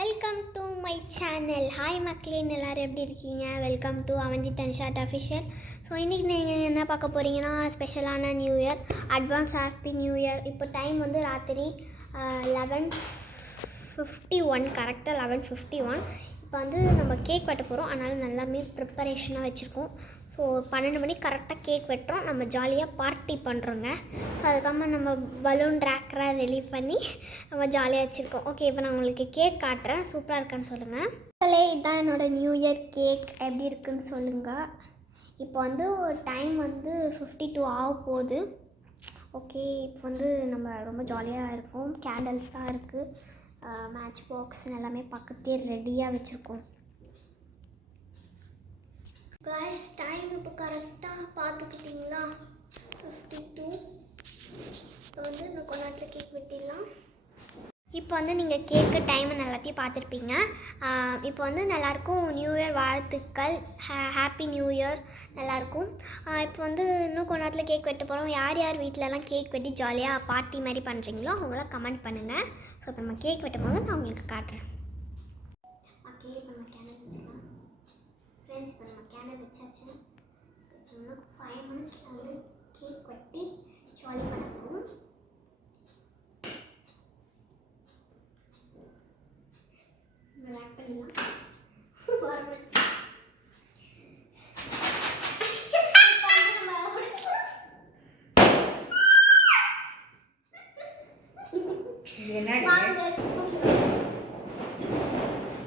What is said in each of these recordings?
Welcome to my channel. Hi மக்களின் எல்லோரும் எப்படி இருக்கீங்க? Welcome to Avanthith and short official. So இன்றைக்கி நீங்கள் என்ன பார்க்க போகிறீங்கன்னா ஸ்பெஷலான new year, advance happy new year. இப்போ டைம் வந்து ராத்திரி 11:51, கரெக்டாக 11:51. இப்போ வந்து நம்ம கேக் வெட்ட போகிறோம். அதனால் நல்லாமே ப்ரிப்பரேஷனாக வச்சுருக்கோம். ஸோ 12 மணிக்கு கரெக்டாக கேக் வெட்டுறோம். நம்ம ஜாலியாக பார்ட்டி பண்ணுறோங்க. ஸோ அதுக்காக நம்ம பலூன் ட்ராக்கராக ரெடி பண்ணி நம்ம ஜாலியாக வச்சுருக்கோம். ஓகே, இப்போ நான் உங்களுக்கு கேக் காட்டுறேன். சூப்பராக இருக்கான்னு சொல்லுங்கள். இதுதான் என்னோடய நியூ இயர் கேக். எப்படி இருக்குன்னு சொல்லுங்கள். இப்போ வந்து டைம் வந்து 52 ஆக போகுது. ஓகே, இப்போ வந்து நம்ம ரொம்ப ஜாலியாக இருக்கோம். கேண்டல்ஸாக இருக்குது, மேட்ச் பாக்ஸ் எல்லாமே பக்கத்தே ரெடியாக வச்சுருக்கோம். கைஸ், டைம் இப்போ கரெக்டாக பார்த்துக்கிட்டிங்களா? 52. இப்போ வந்து இன்னும் கொஞ்ச நேரத்தில் கேக் வெட்டிடலாம். இப்போ வந்து நீங்கள் கேக்கு டைம் எல்லாத்தையும் பார்த்துருப்பீங்க. இப்போ வந்து நல்லாயிருக்கும். நியூ இயர் வாழ்த்துக்கள், ஹாப்பி நியூ இயர். நல்லாயிருக்கும். இப்போ வந்து இன்னும் கொஞ்ச நேரத்தில் கேக் வெட்ட போகிறோம். யார் யார் வீட்டிலலாம் கேக் வெட்டி ஜாலியாக பார்ட்டி மாதிரி பண்ணுறீங்களோ அவங்களாம் கமெண்ட் பண்ணுங்கள். ஸோ இப்போ நம்ம கேக் வெட்டும் போது நான் உங்களுக்கு காட்டுறேன். ஓகே, இப்போ நம்ம கேண்டல் வச்சுக்கலாம். ஃப்ரெண்ட்ஸ், இப்போ நம்ம கேண்டல் வச்சாச்சு. இன்னும் 5 மினிட்ஸில் வந்து கேக் வெட்டி ஜாலி பண்ண போகிறோம். பேக் பண்ணிடலாம்.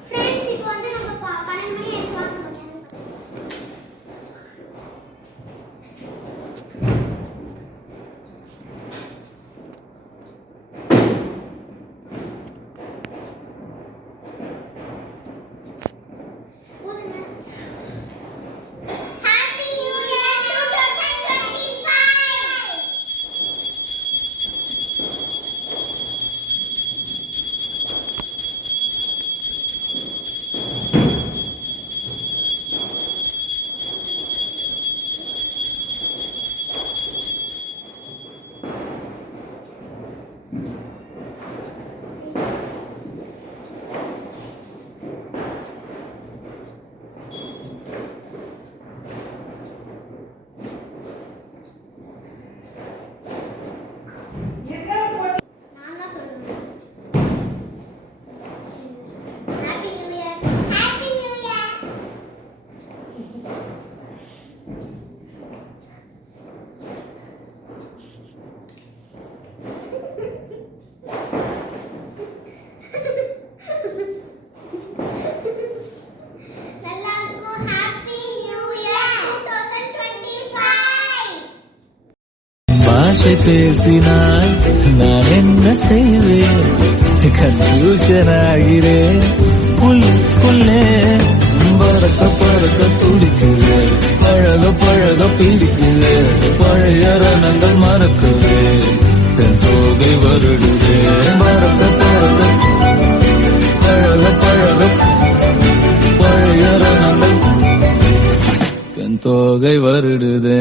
ஃப்ரெண்ட்ஸ், இப்போ வந்து நம்ம 12 மணி ஆயிடுச்சு. வாங்க நம்ம பாஷை பேசினால் நான் என்ன செய்வேன்? கன்ஃபியூஷன் ஆகிறேன். உள்ளே பறக்க பறக்க துடிக்குது, பழக பழக பிடிக்குது, பழைய ரணங்கள் மறக்குது, என் தோகை வருடுது. பறக்க பறக்க பழக பழக பழைய ரணங்கள், என் தோகை வருடுது.